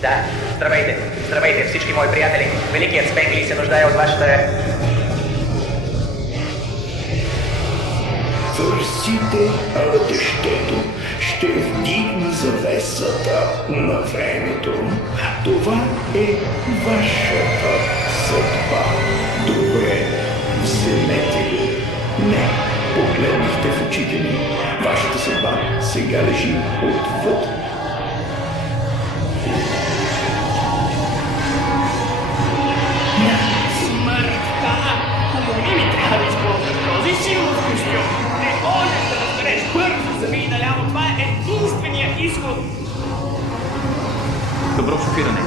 Да, здравейте, здравейте всички мои приятели. Великият Спенгли се нуждае от вашата... Върсите, а дещето ще вдигне завесата на времето. Това е вашата съдба. Добре, вземете го. Не, погледнахте в очите ми. Вашата съдба сега лежи отвъд. Смъртта! Помогни ми, трябва да използваш този силно костюм. Не можеш да разбереш бързо, завий наляво. Това е единствения изход. Добро шофиране.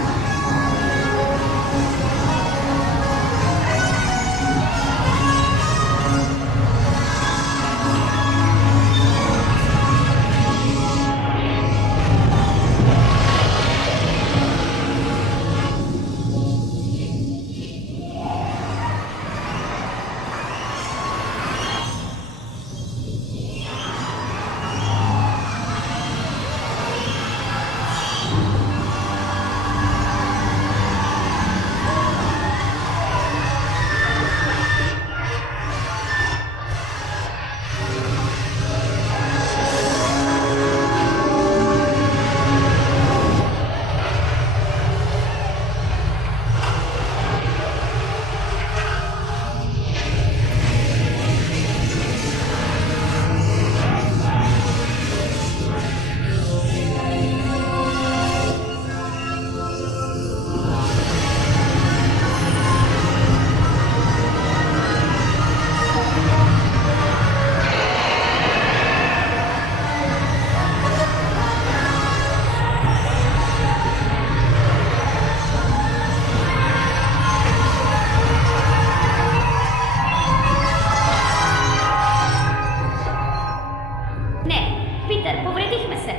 Не, Питър, повредихме се.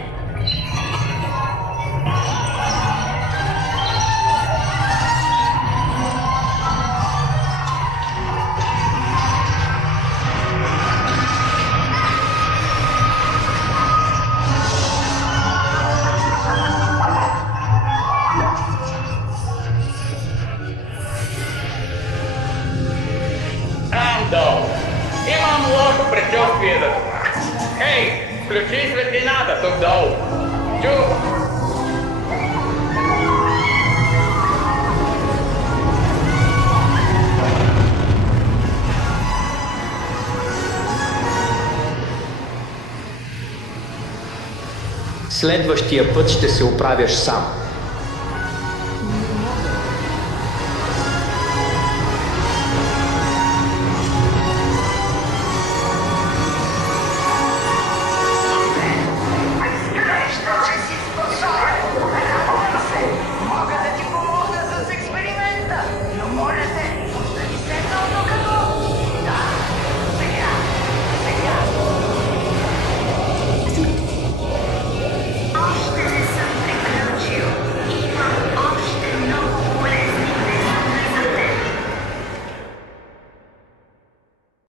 Андо, имам лошо предчувствие за това. Хей, включи светлината тук долу. Чу! Следващия път ще се оправяш сам.